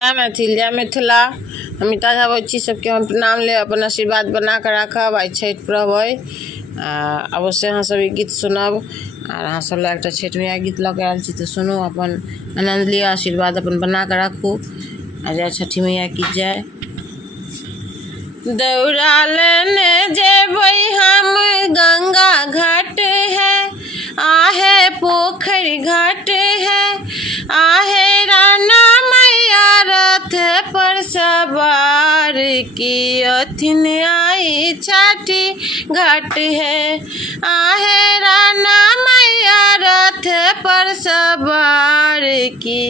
जय मैथिल जय मिथिला। अमिता झाबै छी सबके हम प्रणाम ले अपन आशीर्वाद बना कर राखब। आई छठि पर्व अवश्य अहाँ सब ई गीत सुनब और अहाँ सब ला एकटा छठि मैया गीत लऽ के आयल छी, तो सुनू, अपन आनंद लिअ, आशीर्वाद अपन बना के राखू। आ जय छठी मैया की जय। दौड़ा लेने जेबै हम गंगा घाट है, आहे पोखरी घाट है, आहे राना मैया रथ पर सवार की अथिन आई छठी घाट है, आहे राना मैया रथ पर सवार की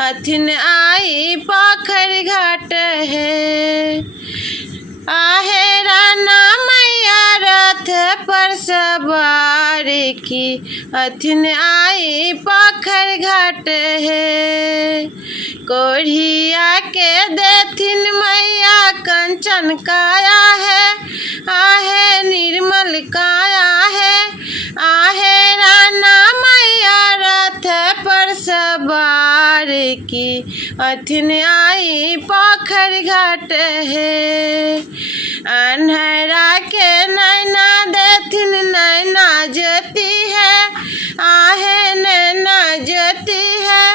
अथिन आई पोखरी घाट है, आहे राना मैया रथ पर सवार की अथिन आई पोखर घाट है। कोढ़िया के देथिन मैया कंचन काया है, आहे निर्मल काया है, आहे राना मैया रथ पर सवार की अथिन आई पोखर घाट है। अन्हरा के नैना देथिन नैना ज्योति है, आहे नैना ज्योति है,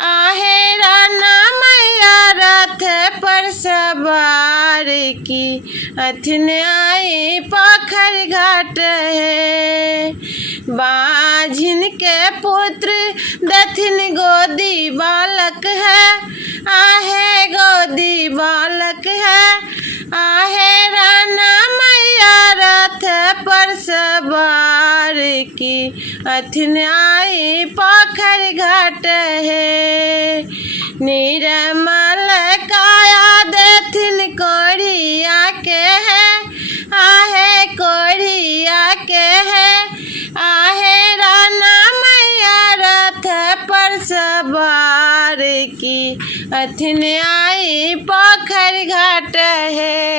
आहे राना मैया रथ पर सवार की अथिन आई पोखर घाट है। बाझिन के पुत्र देथिन गोदी बालक है, आहे गोदी बालक है, आहे राना मैया रथ पर सवार की अथिन आई पोखर घाट है। निर्मल काया देथिन कोढ़िया के है, आहे कोढ़िया के है, आहे राना मैया रथ पर सवार की अथिन आई पोखर घाट है।